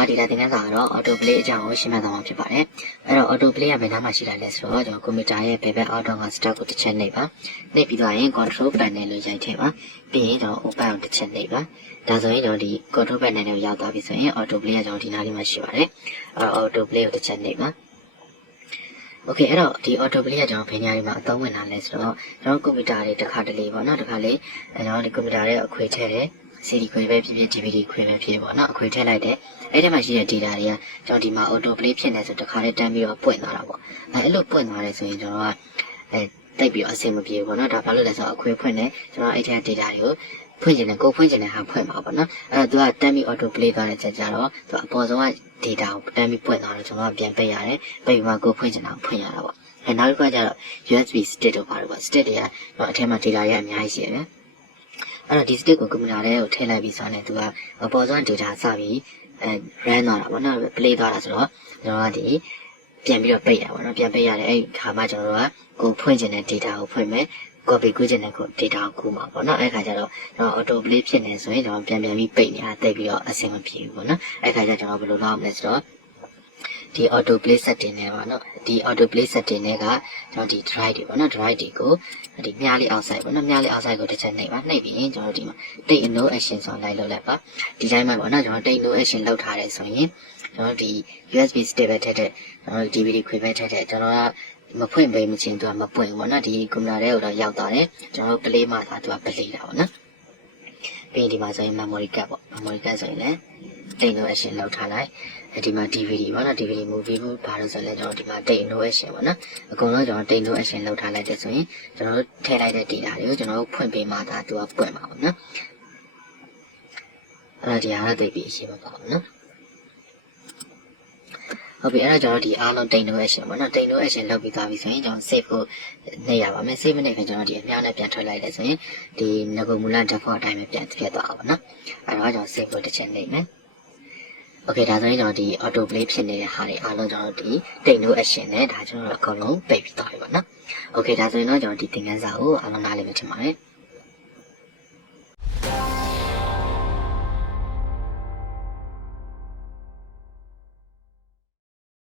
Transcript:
တော့ဒီလာသင်ခန်းစာကတော့ auto play အကြောင်းကိုရှင်းပြသွားမှာဖြစ်ပါတယ်အဲ့တော့ auto play ကဘယ်နားမှာရှိလာလဲဆိုတော့ကျွန်တော်ကွန်ပျူတာရဲ့ဘယ်ဘက်အောက်တော့က start ကိုတစ်ချက်နှိပ်ပါနှိပ်ပြီးတော့ရင် control panel လို့ရိုက်ထည့်ပါပြီးရင်ကျွန်တော် open ကိုတစ်ချက်နှိပ်ပါဒါဆိုရင်ကျွန်တော်ဒီ control panel ကိုရောက်သွားပြီဆိုရင် auto play ကကျွန်တော်ဒီနားလေးမှာရှိပါတယ်အဲ့တော့ auto play ကိုတစ်ချက်နှိပ်ပါโอเคအဲ့တော့ဒီ auto play ကကျွန်တော်ဘယ်နေရာတွေမှာအသုံးဝင်တာလဲဆိုတော့ကျွန်တော်ကွန်ပျူတာတွေတစ်ခါတလေပေါ့နော်တစ်ခါလေကျွန်တော်ဒီကွန်ပျူတာရဲ့အခွေထည့်တယ် CD ခွေပဲဖြစ်ဖြစ် DVD ခွေပဲဖြစ်ပေါ့နော်အခွေထည့်လိုက်တယ်အဲ့ဒီမှာရှိတဲ့ data တွေကကျွန်တော်ဒီမှာ auto play ဖြစ်နေဆိုတစ်ခါလေးတန်းပြီးတော့ပွင့်သွားတာပေါ့အဲ့လိုပွင့်သွားတယ်ဆိုရင်ကျွန်တော်ကတိတ်ပြီးတော့အဆင်မပြေဘူးပေါ့နော်ဒါဘာလို့လဲဆိုတော့အခွေဖွင့်နေကျွန်တော်အဲ့ဒီ data တွေကိုဖွင့်ချင်တယ်ကိုဖွင့်ချင်တဲ့ဟာဖွင့်ပါပေါ့နော်အဲ့တော့သူကတန်းပြီး auto play သွားတဲ့ချက်ကြတော့သူအပေါ်ဆုံးက data ကိုတန်းပြီးပွင့်သွားတော့ကျွန်တော်ကပြန်ပိတ်ရတယ်ပိတ်ပြီးမှကိုဖွင့်ချင်တာဖွင့်ရတာပေါ့အဲ့နောက်တစ်ခါကျတော့ USB stick တို့ပါတော့ပေါ့ stick တွေကတော့အထက်မှာ data တွေအများကြီးရှိရတယ်အဲ့တော့ဒီ stick ကိုကွန်ပျူတာထဲကိုထည့်လိုက်ပြီးဆိုရင်သူကအပေါ်ဆုံး data စပြီးrun သွားတာပေါ့နော် play သွားတာဆိုတော့ကျွန်တော်ကဒီပြန်ပြီးတော့ပိတ်ရပါတော့ပြန်ပိတ်ရတယ်အဲ့ခါမှကျွန်တော်ကကိုဖွင့်ချင်တဲ့ data ကိုဖွင့်မယ် copy ကူးချင်တဲ့ data ကိုကူးမှာပေါ့နော်အဲ့ခါကျတော့ကျွန်တော် auto play ဖြစ်နေဆိုရင်ကျွန်တော်ပြန်ပြီးပိတ်နေတာတိတ်ပြီးတော့အဆင်မပြေဘူးပေါ့နော်အဲ့ခါကျကျွန်တော်ဘယ်လိုလုပ်အောင်လဲဆိုတော့ဒီ auto play setting နဲ့ပါနော်ဒီ auto play setting နဲ့ကကျွန်တော်ဒီ drive တွေပေါ့နော် drive တွေကိုဒီမြားလေး outside ပေါ့နော်မြားလေး outside ကိုတစ်ချက်နှိပ်ပါနှိပ်ပြီးရင်ကျွန်တော်ဒီမှာ take no action ဆိုလိုက်လုပ်လိုက်ပါဒီတိုင်းမှာပေါ့နော်ကျွန်တော် take no action လုပ်ထားတယ်ဆိုရင်ကျွန်တော်ဒီ USB stick ပဲထည့်တဲ့ကျွန်တော် DVD ခွေပဲထည့်တဲ့ကျွန်တော်ကမဖွင့်ပေးမချင်းသူကမပွင့်ဘူးပေါ့နော်ဒီကွန်ပျူတာထဲကိုတော့ရောက်သွားတယ်ကျွန်တော် play မှာသာသူက play တာပေါ့နော်ပြီးဒီမှာဆိုရင် memory card ပေါ့ memory card ဆိုရင်လည်း take no action လောက်ထားလိုက်ဒီမှာ DVD ပေါ့နော် DVD movie ကိုဘာလို့ဆိုလဲကျွန်တော်ဒီမှာ take no action ပေါ့နော်အကုန်လုံးကျွန်တော် take no action လောက်ထားလိုက်တဲ့ဆိုရင်ကျွန်တော်ထည့်လိုက်တဲ့ data တွေကိုကျွန်တော်ဖွင့်ပေးမှသာသူကပွင့်မှာပေါ့နော်အဲ့ဒါဒီဟာတော့သိပြီးရှိမှာပါပေါ့နော်ဟုတ်ပြီအဲ့တော့ကျွန်တော်ဒီအားလုံး take no action ပေါ့နော် take no action လုပ်ပြီးသားပြီဆိုရင်ကျွန်တော် save ကိုနှိပ်ရပါမယ် save နှိပ်ပြီးကျွန်တော်ဒီအမြောက်နဲ့ပြန်ထွက်လိုက်လဲဆိုရင်ဒီငကုမူလ default အတိုင်းပဲပြန်ဖြစ်သွားအောင်ပေါ့နော်အဲ့တော့ကျွန်တော် save ကိုတစ်ချက်နှိပ်မယ်โอเคဒါဆိုရင်ကျွန်တော်ဒီ auto play ဖြစ်နေတဲ့ဟာတွေအားလုံးကျွန်တော်ဒီ take no action နဲ့ဒါကျွန်တော်အကုန်လုံးပိတ်ပြီးသွားပြီပေါ့နော်โอเคဒါဆိုရင်တော့ကျွန်တော်ဒီသင်ခန်းစာကိုအားလုံးနားလည်မှထင်ပါတယ်